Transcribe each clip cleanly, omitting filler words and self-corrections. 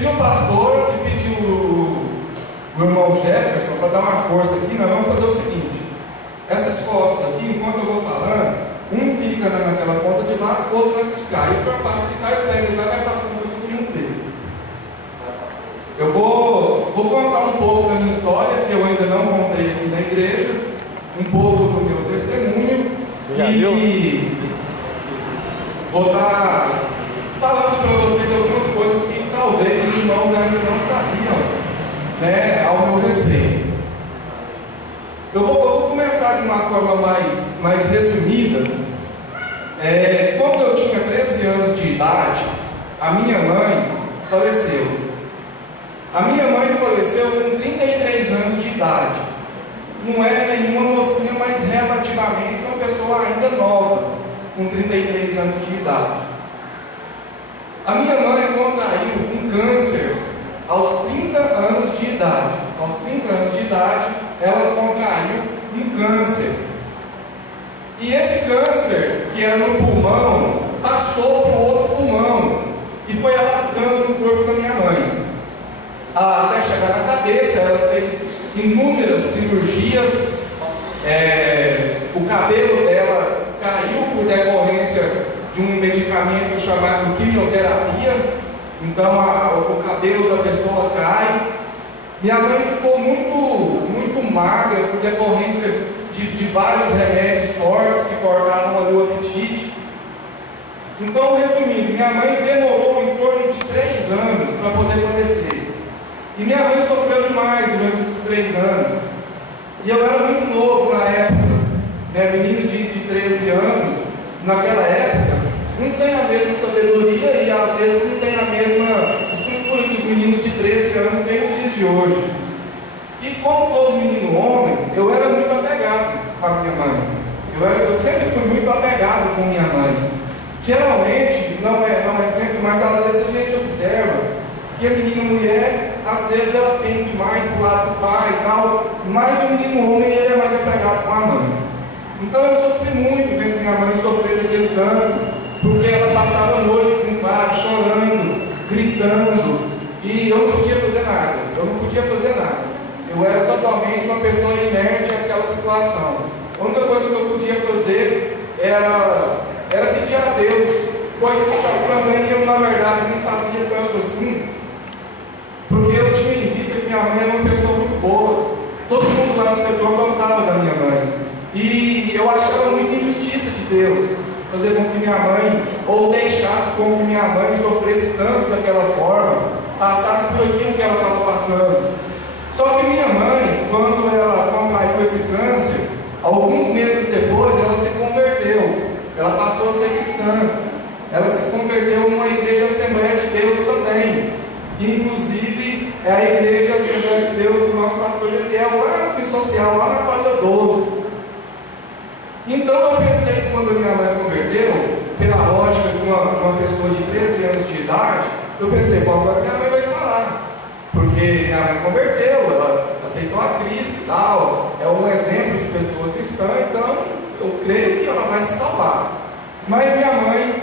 pediu o pastor e pediu o irmão Jefferson para dar uma força aqui. Nós vamos fazer o seguinte: essas fotos aqui, enquanto eu vou falando, um fica naquela ponta de lá, o outro nessa de cá. E o senhor passa de cá e pega ele lá, vai passando por todo mundo dele. Eu vou contar um pouco da minha história, que eu ainda não contei aqui na igreja, um pouco do meu testemunho, e vou estar falando para vocês algumas coisas que talvez os irmãos ainda não sabiam, né, ao meu respeito. Eu vou começar de uma forma mais resumida. Quando eu tinha 13 anos de idade, a minha mãe faleceu. A minha mãe faleceu com 33 anos de idade. Não era nenhuma mocinha, mas relativamente uma pessoa ainda nova, com 33 anos de idade. A minha mãe contraiu um câncer aos 30 anos de idade. Aos 30 anos de idade, ela contraiu um câncer. E esse câncer, que era no pulmão, passou para o outro pulmão e foi alastrando no corpo da minha mãe. Até chegar na cabeça, ela fez inúmeras cirurgias. O cabelo dela caiu por decorrência de um medicamento chamado quimioterapia. Então o cabelo da pessoa cai. Minha mãe ficou muito magra por decorrência de vários remédios fortes que cortaram ali o apetite. Então, resumindo, minha mãe demorou em torno de 3 anos para poder falecer. E minha mãe sofreu demais durante esses 3 anos. E eu era muito novo na época, né? Menino de 13 anos, naquela época, não tem a mesma sabedoria e às vezes não tem a mesma estrutura que os meninos de 13 anos têm nos dias de hoje. E como todo menino homem, eu era muito apegado à minha mãe. Eu sempre fui muito apegado com minha mãe. Geralmente, não é sempre, mas às vezes a gente observa que a menina mulher, às vezes ela pende mais para o lado do pai e tal, mas o menino homem ele é mais apegado com a mãe. Então eu sofri muito vendo minha mãe sofrer daquele tanto, porque ela passava noites em claro, chorando, gritando, e eu não podia fazer nada. Eu era totalmente uma pessoa inerte àquela situação. A única coisa que eu podia fazer era pedir a Deus, coisa que para mim eu na verdade não fazia tanto assim, porque eu tinha em vista que minha mãe era uma pessoa muito boa. Todo mundo lá no setor gostava da minha mãe. E eu achava muita injustiça de Deus fazer com que minha mãe, ou deixasse com que minha mãe sofresse tanto daquela forma, passasse por aquilo que ela estava passando. Só que minha mãe, quando ela contraiu esse câncer, alguns meses depois ela se converteu. Ela passou a ser cristã. Ela se converteu numa igreja Assembleia de Deus também. Inclusive é a igreja Assembleia de Deus do nosso pastor Gesiel, lá no social, lá na quadra 12. Então eu pensei que quando minha mãe converteu, pela lógica de uma pessoa de 13 anos de idade, eu pensei, bom, agora minha mãe vai sarar. Porque minha mãe converteu, ela aceitou a Cristo e tal, é um exemplo de pessoa cristã, então eu creio que ela vai se salvar. Mas minha mãe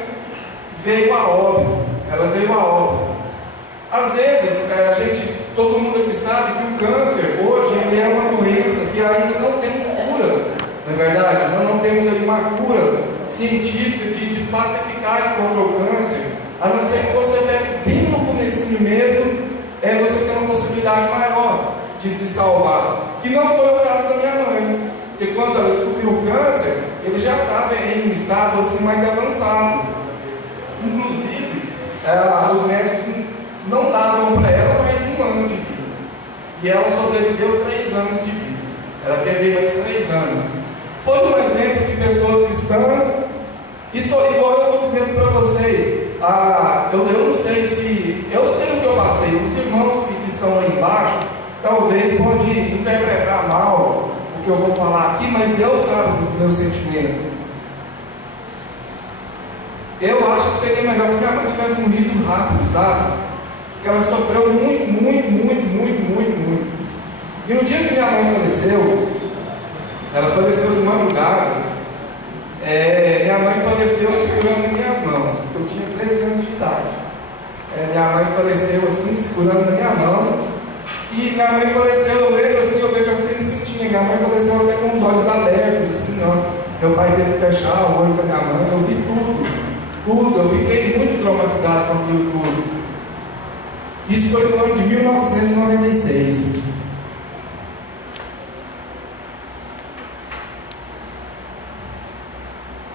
veio a óbito, ela veio a óbito. Às vezes, todo mundo aqui sabe que o câncer hoje ele é uma doença que ainda não temos cura, não é verdade? Nós não temos ali uma cura científica de fato eficaz contra o câncer, a não ser que você pegue bem no comecinho mesmo, você tem uma possibilidade maior de se salvar, que não foi o caso da minha mãe, porque quando ela descobriu o câncer, ele já estava em um estado assim mais avançado. Inclusive, os médicos não davam para ela mais de 1 ano de vida, e ela sobreviveu 3 anos de vida. Ela teve mais 3 anos. Foi um exemplo de pessoa cristã. Isso igual eu estou dizendo para vocês. Eu não sei se... Eu sei o que eu passei. Os irmãos que estão aí embaixo talvez podem interpretar mal o que eu vou falar aqui, mas Deus sabe do meu sentimento. Eu acho que seria melhor se minha mãe tivesse morrido rápido, sabe? Porque ela sofreu muito. E no dia que minha mãe faleceu, ela faleceu de madrugada. Minha mãe faleceu segurando minhas mãos. Eu tinha 13 anos de idade. minha mãe faleceu assim, segurando na minha mão. E minha mãe faleceu, eu lembro assim, eu vejo assim escritinha, minha mãe faleceu até com os olhos abertos, assim, ó. Meu pai teve que fechar o olho da minha mãe, eu vi tudo, eu fiquei muito traumatizado com aquilo tudo. Isso foi no ano de 1996.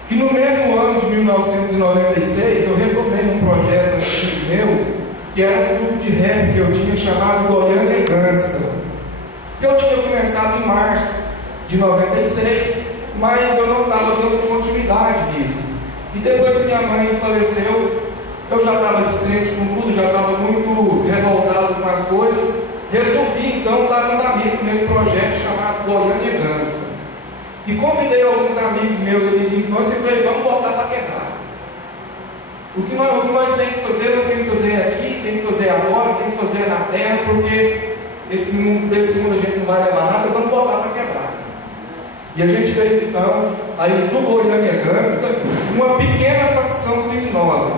E no mesmo ano de 1996, eu retomei um projeto antigo meu, que era um grupo de rap que eu tinha chamado Goiânia Gangsta, que eu tinha começado em março de 96, mas eu não estava dando continuidade nisso. E depois que minha mãe faleceu, eu já estava descrente com tudo, já estava muito revoltado com as coisas. Resolvi então dar andamento nesse projeto chamado Goiânia Gangsta. E convidei alguns amigos meus ali de infância e falei, vamos botar para quebrar. O que nós temos que fazer, nós temos que fazer aqui, tem que fazer agora, tem que fazer na terra, porque desse mundo a gente não vai levar nada, vamos botar para quebrar. E a gente fez então, aí no Goiânia Gangsta, uma pequena facção criminosa.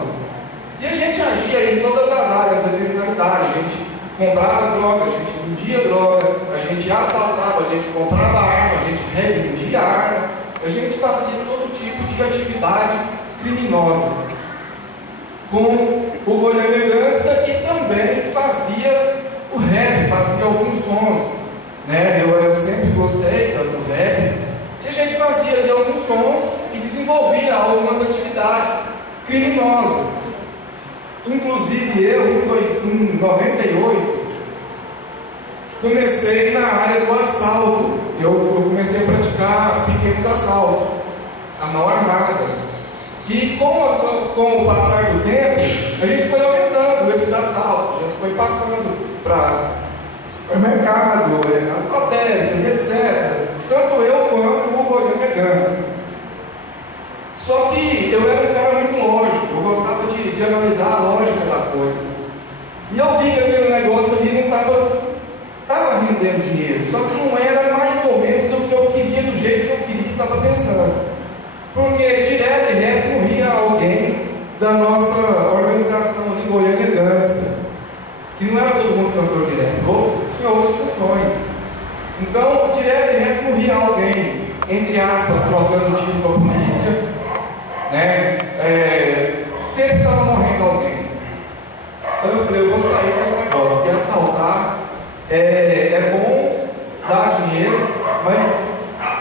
E a gente agia em todas as áreas da criminalidade, a gente comprava droga, a gente vendia droga, a gente assaltava, a gente comprava arma, a gente revendia arma, a gente fazia todo tipo de atividade criminosa com o Goiânia Gangsta e também fazia o rap, fazia alguns sons, né? Eu sempre gostei do rap e a gente fazia ali alguns sons e desenvolvia algumas atividades criminosas. Inclusive eu, em 98, comecei na área do assalto. Eu comecei a praticar pequenos assaltos, a mão armada. E com o passar do tempo, a gente foi aumentando esses assaltos, a gente foi passando para supermercado, as lotéricas, etc. Tanto eu quanto o Goiânia Gangsta. Só que eu era um cara muito lógico, eu gostava de analisar a lógica da coisa. E eu vi que aquele negócio ali não estava rendendo dinheiro, só que não era mais ou menos o que eu queria, do jeito que eu queria e estava pensando. Porque direto e reto morria alguém da nossa organização ali, Goiânia Gangsta, que não era todo mundo cantor de rap, outros tinha outras funções. Então, direto e reto morria alguém, entre aspas, trocando tiro com a polícia, né? Sempre estava morrendo alguém. Então eu falei, eu vou sair desse negócio, porque assaltar é bom, dá dinheiro, mas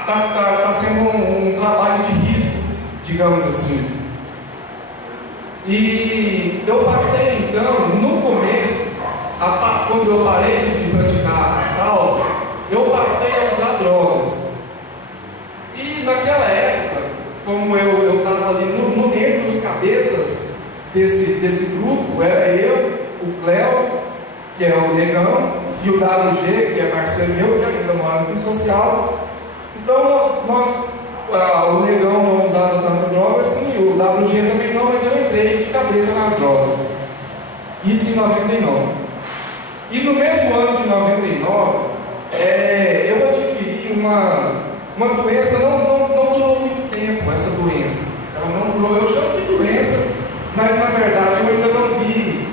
está sendo um trabalho de risco, digamos assim. E eu passei então, no começo, quando eu parei de praticar assalto, eu passei a usar drogas. E naquela época, como eu estava ali entre os cabeças desse grupo, era eu, o Cléo, que é o Negão, e o WG, que é Marcelo meu, que ainda mora no Fundo Social. Então, o Negão não usava tanta droga assim, o WG também não, mas eu entrei de cabeça nas drogas. Isso em 99. E no mesmo ano de 99, eu adquiri uma doença, não durou muito tempo essa doença. Ela não durou, eu chamo de doença, mas na verdade eu ainda não vi,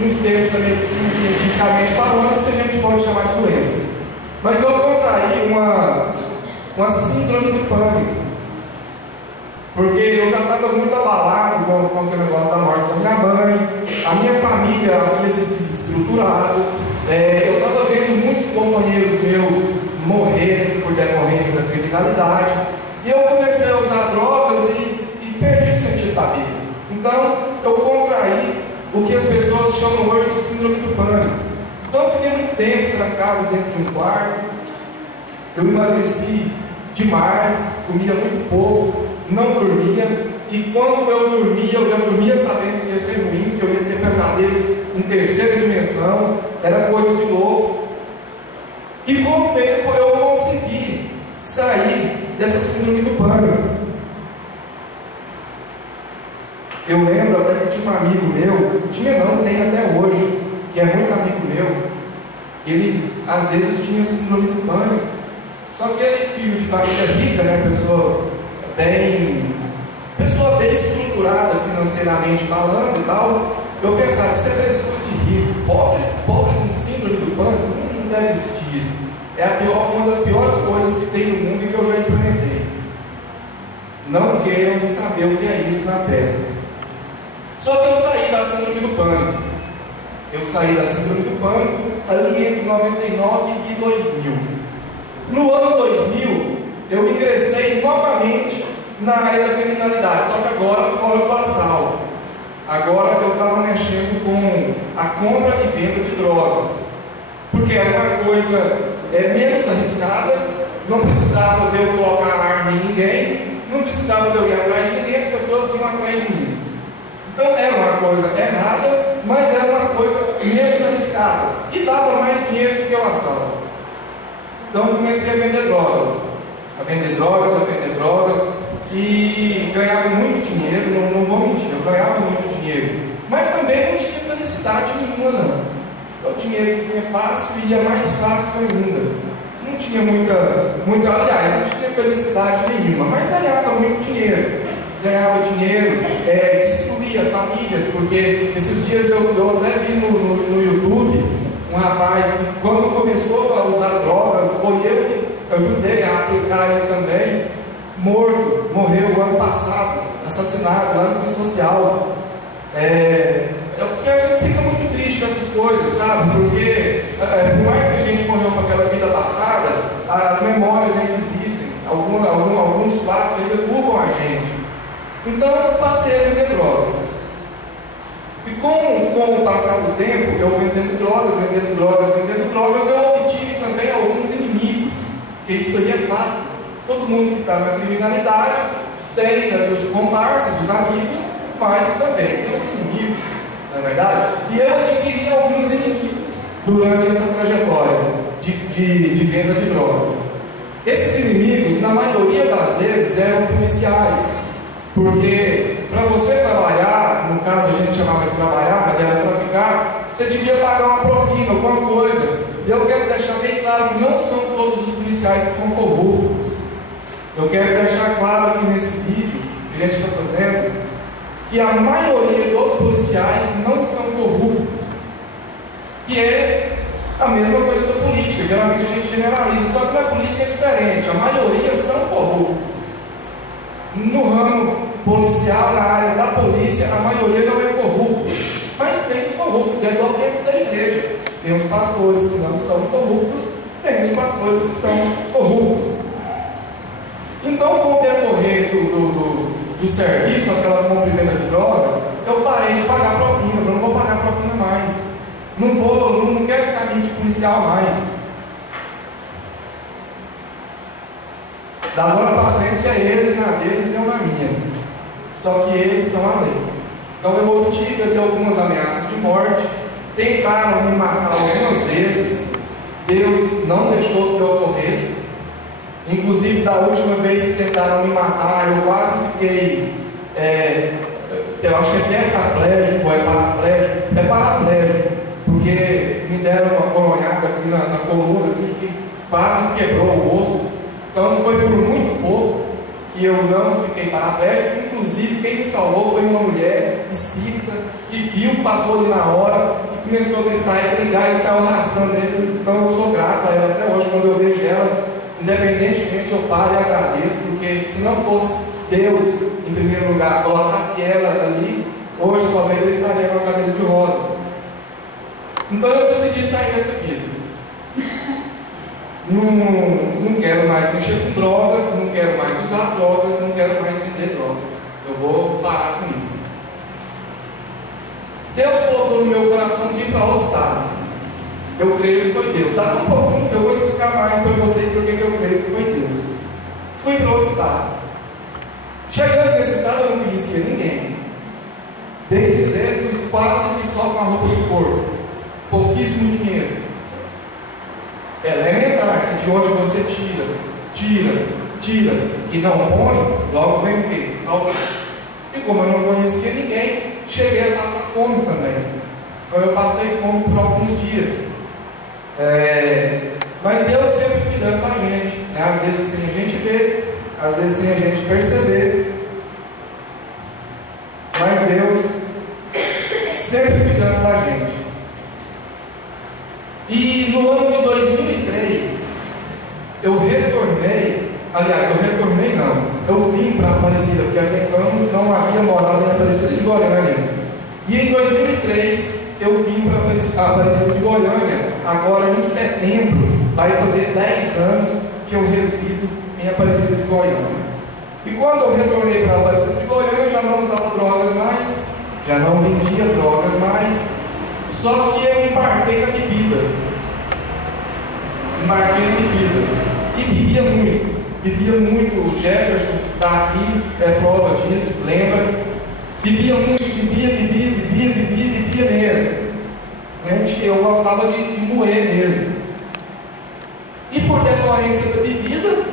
nos termos da medicina, cientificamente falando, se a gente pode chamar de doença. Mas eu contraí uma síndrome do pânico, porque eu já estava muito abalado com aquele negócio da morte da minha mãe, a minha família havia se desestruturado, eu estava vendo muitos companheiros meus morrerem por decorrência da criminalidade, e eu comecei a usar drogas e perdi o sentido da vida. Então eu contraí o que as pessoas chamam hoje de síndrome do pânico. Então eu fiquei muito tempo trancado dentro de um quarto, eu emagreci demais, comia muito pouco, não dormia, e quando eu dormia, eu já dormia sabendo que ia ser ruim, que eu ia ter pesadelos em terceira dimensão, era coisa de louco. E com o tempo eu consegui sair dessa síndrome do pânico. Eu lembro até que tinha um amigo meu, tem até hoje, que é muito amigo meu, ele às vezes tinha síndrome do pânico, só que ele é filho de família rica, né, pessoa bem estruturada financeiramente falando e tal, eu pensava, isso é frescura de rico, pobre com síndrome do pânico, não deve existir isso. É uma das piores coisas que tem no mundo e que eu já experimentei. Não queiram saber o que é isso na Terra. Só que eu saí da síndrome do pânico. Eu saí da síndrome do pânico ali entre 99 e 2000. No ano 2000, eu ingressei novamente na área da criminalidade, só que agora fora do assalto. Agora eu estava mexendo com a compra e venda de drogas, porque era uma coisa menos arriscada, não precisava de eu colocar a arma em ninguém, não precisava de eu ir atrás de ninguém, as pessoas vinham atrás de mim. Então era uma coisa errada, mas era uma coisa menos arriscada e dava mais dinheiro do que o assalto. Então eu comecei a vender drogas, e ganhava muito dinheiro, não vou mentir, eu ganhava muito dinheiro, mas também não tinha felicidade nenhuma não. O dinheiro que vinha fácil ia mais fácil ainda. Não tinha aliás, não tinha felicidade nenhuma, mas ganhava muito dinheiro. Destruía famílias, porque esses dias eu até vi no YouTube um rapaz que, quando começou a usar drogas, foi eu que ajudei a aplicar ele também. Morreu ano passado, assassinado lá no Fundo Social. A gente fica muito triste com essas coisas, sabe? Porque por mais que a gente morreu com aquela vida passada, as memórias ainda existem, alguns fatos ainda culpam a gente. Então eu passei a vender drogas. E com o passar do tempo, eu vendendo drogas, eu obtive também alguns inimigos, porque isso aí é fato. Todo mundo que está na criminalidade tem os comparsas, os amigos, mas também tem os inimigos, não é verdade? E eu adquiri alguns inimigos durante essa trajetória de venda de drogas. Esses inimigos, na maioria das vezes, eram policiais, porque para você trabalhar, no caso a gente chamava de trabalhar, mas era traficar, você devia pagar uma propina, alguma coisa. E eu quero deixar bem claro que não são todos os policiais que são corruptos. Eu quero deixar claro aqui nesse vídeo que a gente está fazendo que a maioria dos policiais não são corruptos, que é a mesma coisa da política. Geralmente a gente generaliza, só que na política é diferente, a maioria são corruptos. No ramo policial, na área da polícia, a maioria não é corrupta, mas tem os corruptos, é igual dentro da igreja. Tem os pastores que não são corruptos, tem os pastores que são corruptos. Então, com o decorrer do serviço, aquela compra e venda de drogas, eu parei de pagar propina, eu não vou pagar propina mais. Não quero ser amigo de policial mais. Da agora para frente é eles na deles e eu na minha. Só que eles são a lei. Então eu obtive algumas ameaças de morte, tentaram me matar algumas vezes, Deus não deixou que ocorresse. Inclusive, da última vez que tentaram me matar, eu quase fiquei, eu acho que é tetraplégico, é paraplégico, porque me deram uma coronhada aqui na coluna aqui, que quase quebrou o osso. Então foi por muito pouco que eu não fiquei paraplégico. Inclusive, quem me salvou foi uma mulher espírita que viu, passou ali na hora e começou a gritar e brigar e saiu arrastando ele. Então eu sou grato a ela até hoje. Quando eu vejo ela, independentemente, eu paro e agradeço, porque se não fosse Deus, em primeiro lugar, colocasse ela ali, hoje talvez eu estaria com a cadeira de rodas. Então eu decidi sair dessa vida. Não quero mais mexer com drogas, não quero mais usar drogas, não quero mais vender drogas. Eu vou parar com isso. Deus colocou no meu coração de ir para outro estado. Eu creio que foi Deus. Daqui a pouco eu vou explicar mais para vocês porque eu creio que foi Deus. Fui para outro estado. Chegando nesse estado eu não conhecia ninguém. Bem dizer, fui quase que só com a roupa do corpo. Pouquíssimo dinheiro. É elementar que de onde você tira e não põe, logo vem o quê? E como eu não conhecia ninguém, cheguei a passar fome também. Então eu passei fome por alguns dias. Mas Deus sempre cuidando da gente, né? Às vezes sem a gente ver, às vezes sem a gente perceber, mas Deus sempre E no ano de 2003, eu retornei não, eu vim para Aparecida, porque até então não havia morado em Aparecida de Goiânia. E em 2003, eu vim para Aparecida de Goiânia. Agora em setembro, vai fazer 10 anos que eu resido em Aparecida de Goiânia. E quando eu retornei para Aparecida de Goiânia, eu já não usava drogas mais, já não vendia drogas mais, só que eu embarquei na bebida. E bebia muito. O Jefferson está aqui, é prova disso, lembra? Bebia muito, bebia mesmo. Gente, eu gostava de moer mesmo. E por decorrência da bebida,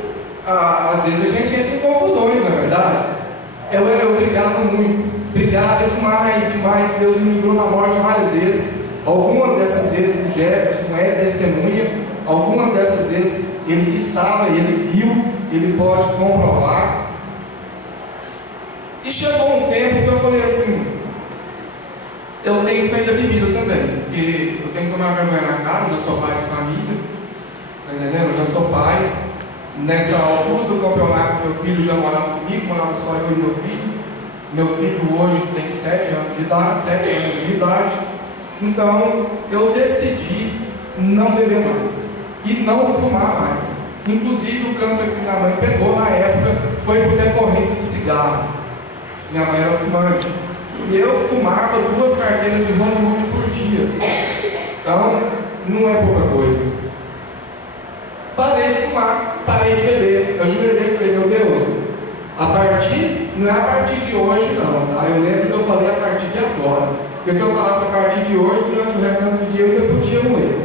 às vezes a gente entra em confusões, não é verdade? Eu brigava muito, brigava demais. Deus me livrou da morte várias vezes. Algumas dessas vezes o Jefferson é testemunha. Algumas dessas vezes ele estava, ele viu, ele pode comprovar. E chegou um tempo que eu falei assim: eu tenho que sair da bebida também, porque eu tenho que tomar vergonha na cara. Eu já sou pai de família, tá entendendo? Eu já sou pai. Nessa altura do campeonato, meu filho já morava comigo, morava só eu e meu filho. Meu filho hoje tem 7 anos de idade. Então eu decidi não beber mais e não fumar mais. Inclusive o câncer que minha mãe pegou na época foi por decorrência do cigarro. Minha mãe era fumante e eu fumava 2 carteiras de Hollywood por dia. Então não é pouca coisa. Parei de fumar, parei de beber. Eu ajoelhei e falei: meu Deus, não é a partir de hoje não, tá? Eu lembro que eu falei a partir de agora, porque se eu falasse a partir de hoje, durante o resto do dia eu ainda podia morrer.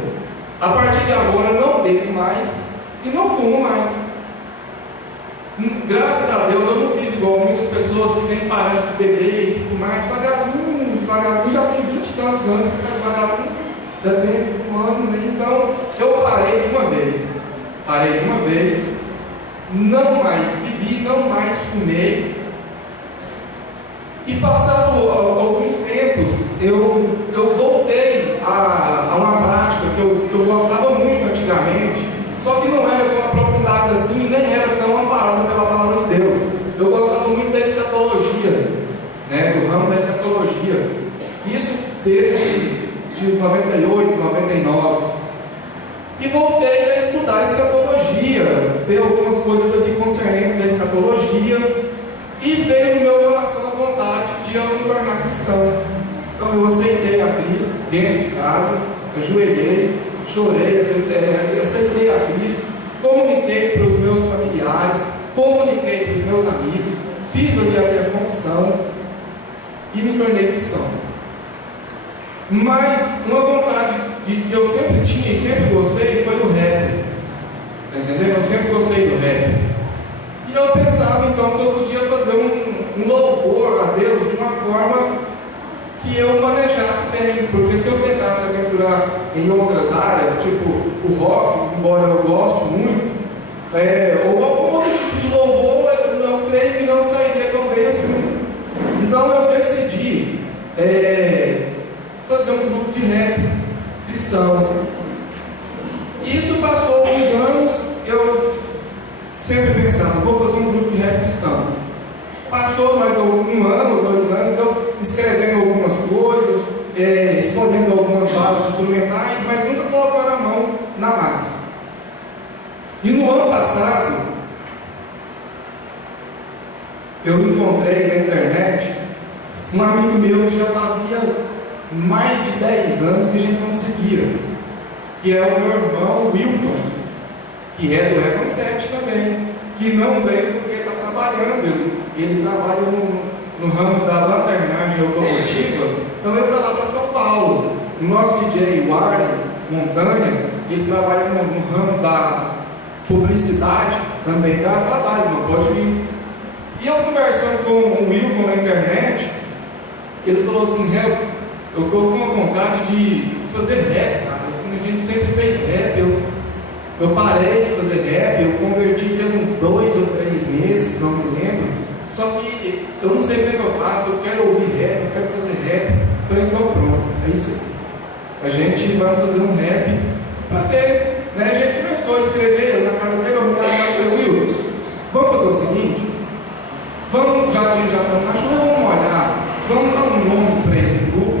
A partir de agora eu não bebo mais e não fumo mais. Graças a Deus eu não fiz igual muitas pessoas que vêm parando de beber e de fumar devagarzinho, já tem 20 e tantos anos que está devagarzinho, bebendo, fumando, né? Então eu parei de uma vez, não mais bebi, não mais fumei. E passado alguns tempos, eu voltei a uma prática que eu gostava muito antigamente, só que não era tão aprofundada assim, nem era tão amparada pela palavra de Deus. Eu gostava muito da escatologia, né, do ramo da escatologia. Isso desde de 98, 99. E voltei a estudar escatologia, ver algumas coisas ali concernentes à escatologia, e veio no meu coração a vontade de eu me tornar cristão. Então eu aceitei a Cristo dentro de casa, ajoelhei, chorei, aceitei a Cristo, comuniquei para os meus familiares, comuniquei para os meus amigos, fiz ali a minha confissão e me tornei cristão. Mas uma vontade que eu sempre tinha e sempre gostei foi do rap. Está entendendo? Eu sempre gostei do rap. E eu pensava então que eu podia fazer um louvor a Deus de uma forma que eu manejasse bem, porque se eu tentasse aventurar em outras áreas, tipo o rock, embora eu goste muito, ou algum outro tipo de louvor, eu creio que não sairia tão bem assim. Então eu decidi fazer um grupo de rap cristão. Isso passou alguns anos, eu sempre pensando, vou fazer um grupo de rap cristão. Passou mais um ano, 2 anos, eu escrevendo algumas coisas, escolhendo algumas bases instrumentais, mas nunca colocando a mão na massa. E no ano passado, eu encontrei na internet um amigo meu que já fazia mais de 10 anos que a gente não seguia, que é o meu irmão Wilton, que é do Recon 7 também, que não veio porque está trabalhando, ele trabalha no ramo da lanternagem automotiva, então ele está lá para São Paulo. O nosso DJ Warren Montanha, ele trabalha no ramo da publicidade, também dá trabalho, não pode vir. E eu conversando com o Wilton na internet, ele falou assim: eu estou com uma vontade de fazer rap, cara. Assim, a gente sempre fez rap. Eu parei de fazer rap, eu converti por uns 2 ou 3 meses, não me lembro. Só que eu não sei como é que eu faço, eu quero ouvir rap, eu quero fazer rap. Eu falei: então pronto, é isso aí. A gente vai fazer um rap para ver. Né? A gente começou a escrever na casa dele, eu mais tranquilo. Vamos fazer o seguinte, vamos, já que a gente já está na chuva, vamos olhar, vamos dar um nome para esse grupo,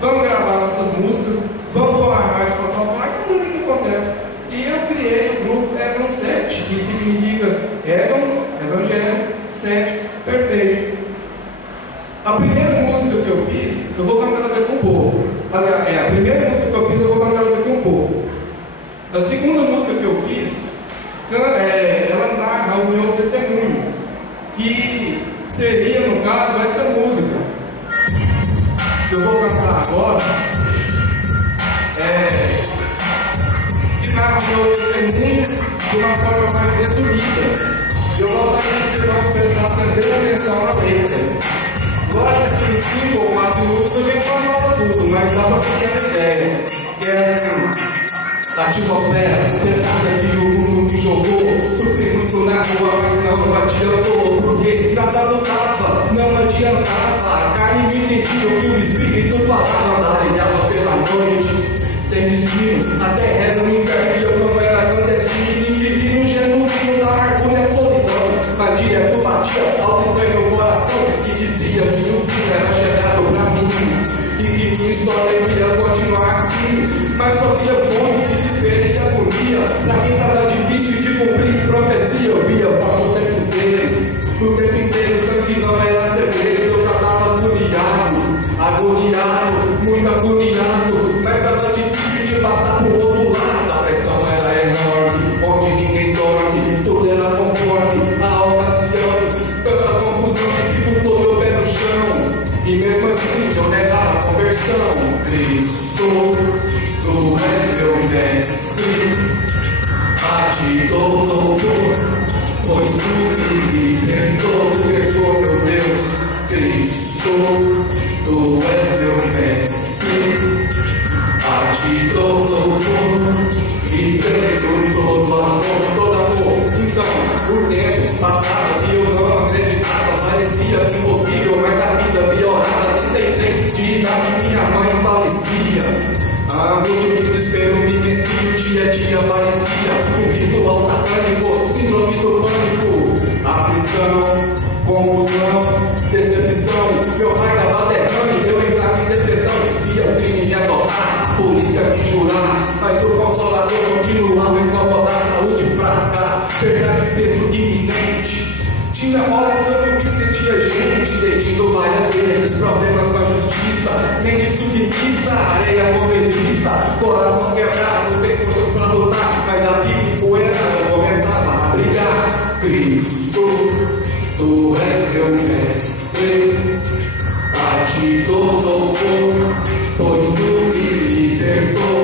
vamos gravar nossas músicas, vamos pôr na rádio para tocar, e vamos ver o que acontece. E eu criei o grupo Evan 7, que significa Evan, Evangelho, 7, perfeito. A primeira música que eu fiz, eu vou cantar daqui um pouco. A primeira música que eu fiz, eu vou cantar daqui um pouco. A segunda música que eu fiz, ela narra o meu testemunho, que seria, no caso, essa música que eu vou cantar agora, que narra o meu testemunho de uma forma mais resumida. Eu gostaria que os irmãos prestassem bem atenção na letra. Lógico que em 5 ou 4 minutos a gente não fala tudo, mas dá para você ter a ideia. Que é assim. A atmosfera pesada que o mundo me jogou. Sofri muito na rua, mas não adiantou. Porque nada lutava, não adiantava. A carne me entendia o que o espírito falava. Largava pela noite, sem destino. A terra era um inferno e eu não era clandestino. Vivi no genuíno da amargura e solidão. Mas direto batia ao estranho coração que dizia que o fim era chegado pra mim. E que minha história iria continuar assim. Mas só via fome, desespero e agonia. Pra mim tava difícil de cumprir profecia. Eu via papo o tempo inteiro. O tempo inteiro o sangue não era segredo. Eu já tava agoniado, muito agoniado. Mas tava difícil de passar pro outro lado. A pressão era enorme, onde ninguém dorme. Tudo era conforme a ocasião. Tanta confusão que botou meu pé no chão. E mesmo assim eu negava a conversão. Cristo, tu és meu mestre, a ti dou louvor, pois tu me libertou, meu Deus. Cristo, tu és meu mestre, a ti dou louvor, e tenho todo amor. Então, por tempo passava e eu não acreditava, parecia impossível, mas a vida piorava. 33 de idade, minha mãe falecia. A angústia e o desespero me venciam, dia a dia parecia um ritual satânico, síndrome do pânico, aflição, confusão, decepção. Meu pai dava derrame, eu entrava em depressão, via o crime me adotar, a polícia me jurar, mas o consolador continuava a incomodar, saúde fraca, perda de peso iminente. Tinha horas que eu me sentia gente, dedindo várias vezes problemas com a justiça, mente submissa, areia movediça, coração quebrado, sem forças pra lutar, mas a vida empoeirada começava a brigar. Cristo, tu és meu mestre, a ti dou louvor, pois tu me libertou,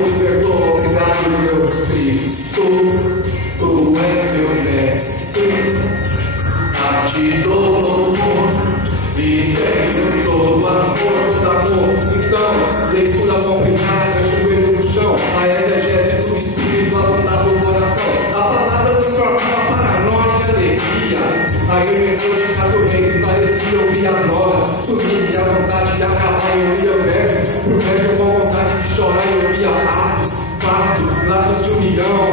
obrigado Deus. Cristo, tu és meu mestre, a ti dou louvor, e tenho todo amor. Então, leitura complicada, joelho no chão, a exegese do espírito afundado no coração. A palavra transformava paranoia em alegria. A hermenêutica do reis parecia ouvir a nora. Sumia a vontade de acabar e ouvia verso. Por verso com vontade de chorar e ouvia atos, fatos, laços de união.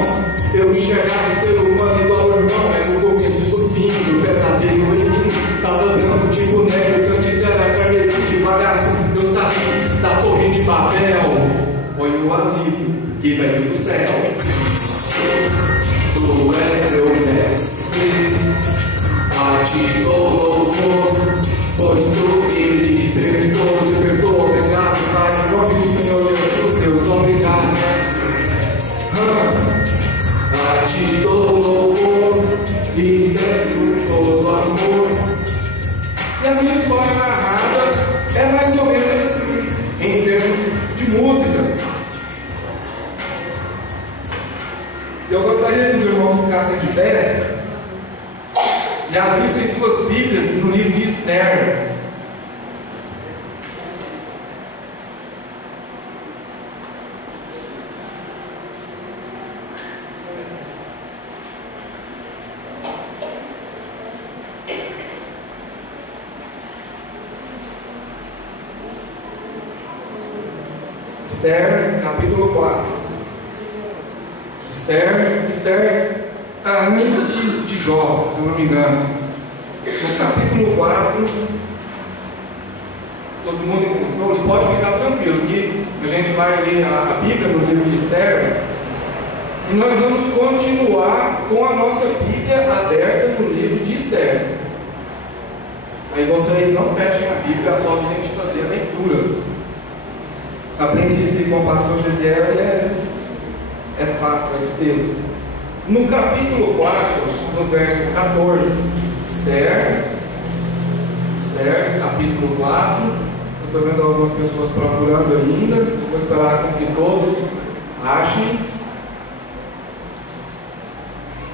Eu enxergava o ser humano igual ao irmão, é no começo do fim, do pesadelo em mim. Tava branco tipo neve, que antes era carmesim devagarzinho. Eu saí da torre de Babel, foi o alívio que veio do céu. Tu és meu mestre, a ti dou louvor, pois tu me libertou, obrigado Pai, em nome do Senhor Jesus, Deus, obrigado. A ti dou louvor e tenho todo amor. E a minha história narrada é mais ou menos assim, em termos de música. Eu gostaria que os irmãos ficassem de pé e abrissem suas Bíblias no livro de Esther. Esther, capítulo 4. Esther muito antes de Jó, se eu não me engano. No capítulo 4, todo mundo encontrou, e pode ficar tranquilo que a gente vai ler a Bíblia no livro de Esther, e nós vamos continuar com a nossa Bíblia aberta no livro de Esther. Aí vocês não fechem a Bíblia após a gente fazer a leitura. Aprendi isso com o pastor Gesiel e é fato, é de Deus. No capítulo 4, no verso 14, Esther, capítulo 4. Eu estou vendo algumas pessoas procurando ainda. Vou esperar com que todos achem.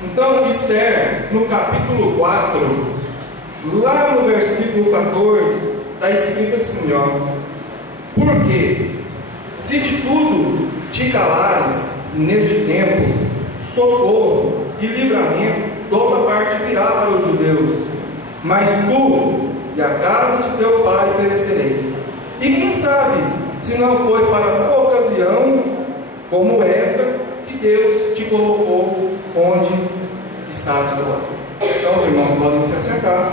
Então, Esther, no capítulo 4, lá no versículo 14, está escrito assim, ó: porque se de tudo te calares neste tempo, socorro e livramento toda parte virá para os judeus, mas tu e a casa de teu pai perecereis. E quem sabe se não foi para uma ocasião como esta que Deus te colocou onde estás agora. Então os irmãos podem se assentar.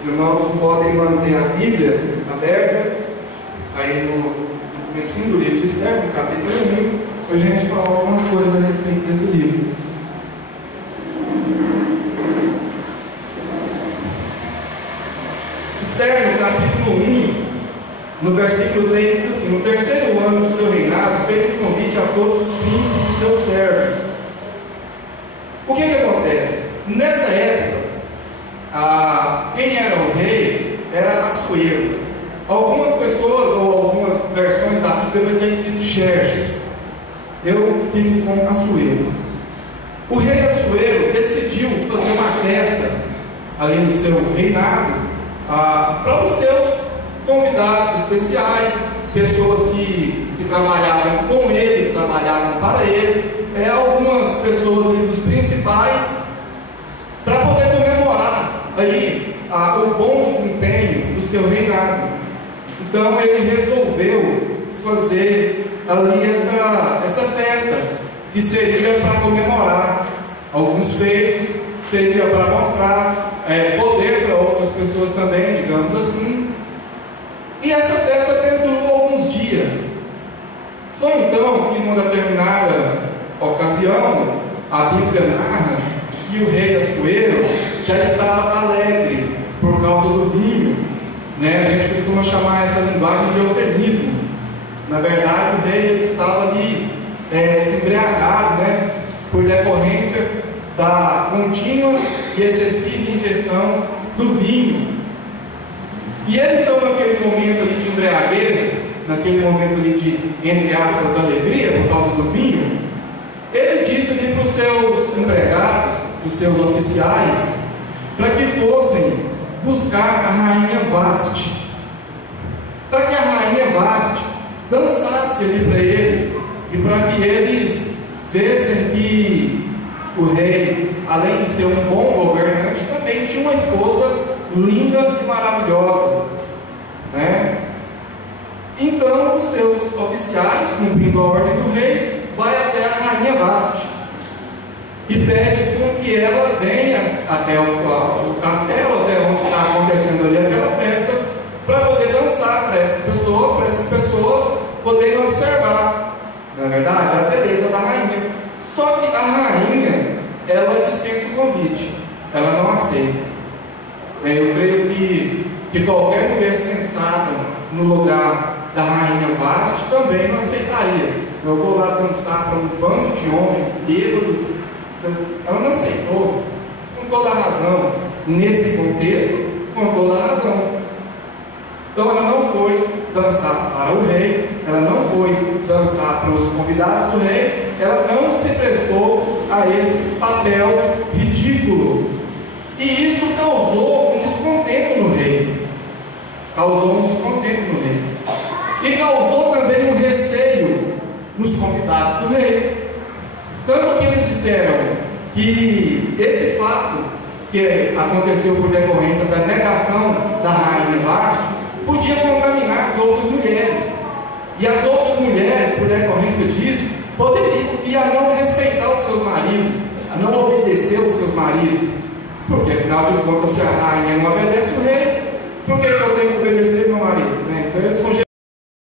Os irmãos podem manter a Bíblia aberta aí no comecinho do livro de Esther, no capítulo 1, para a gente falar algumas coisas a respeito desse livro. Esther, no capítulo 1, no versículo 3, diz assim: no terceiro ano do seu reinado, fez um convite a todos os príncipes e seus servos. O que acontece? Nessa época, quem era o rei era Assuero. Algumas pessoas ou algumas versões da Bíblia vai ter escrito Xerxes. Eu fico com Assuero. O rei Assuero decidiu fazer uma festa ali no seu reinado para os seus convidados especiais, pessoas que trabalhavam com ele, trabalhavam para ele, algumas pessoas ali dos principais, para poder comemorar aí o bom desempenho do seu reinado. Então ele resolveu fazer ali essa festa, que seria para comemorar alguns feitos, seria para mostrar poder para outras pessoas também, digamos assim. E essa festa durou alguns dias. Foi então que, numa determinada ocasião, a Bíblia narra que o rei Assuero já estava alegre por causa do vinho, né? A gente costuma chamar essa linguagem de eufemismo. Na verdade, o rei ele estava ali se embriagado, né? Por decorrência da contínua e excessiva ingestão do vinho. E ele então, naquele momento ali de embriaguez, naquele momento ali de, entre aspas, alegria por causa do vinho, ele disse ali para os seus empregados, para os seus oficiais, para que fossem buscar a rainha Vaste, para que a rainha Vaste dançasse ali para eles, e para que eles vissem que o rei, além de ser um bom governante, também tinha uma esposa linda e maravilhosa, né? Então os seus oficiais, cumprindo a ordem do rei, vai até a rainha Vaste e pede com que ela venha até o castelo, até onde está acontecendo ali aquela festa, para poder dançar para essas pessoas poderem observar, na verdade, a beleza da rainha. Só que a rainha, ela dispensa o convite, ela não aceita. Eu creio que qualquer mulher sensata no lugar da rainha Vaste também não aceitaria. Eu vou lá dançar para um bando de homens bêbados. Ela não aceitou, com toda a razão. Nesse contexto, com toda a razão. Então ela não foi dançar para o rei, ela não foi dançar para os convidados do rei, ela não se prestou a esse papel ridículo. E isso causou um descontento no rei. E causou também um receio nos convidados do rei. Tanto que eles disseram que esse fato que aconteceu por decorrência da negação da rainha Vaste decorrência disso, poderiam vir a não respeitar os seus maridos, a não obedecer os seus maridos, porque afinal de contas, se a rainha não obedece o rei, por que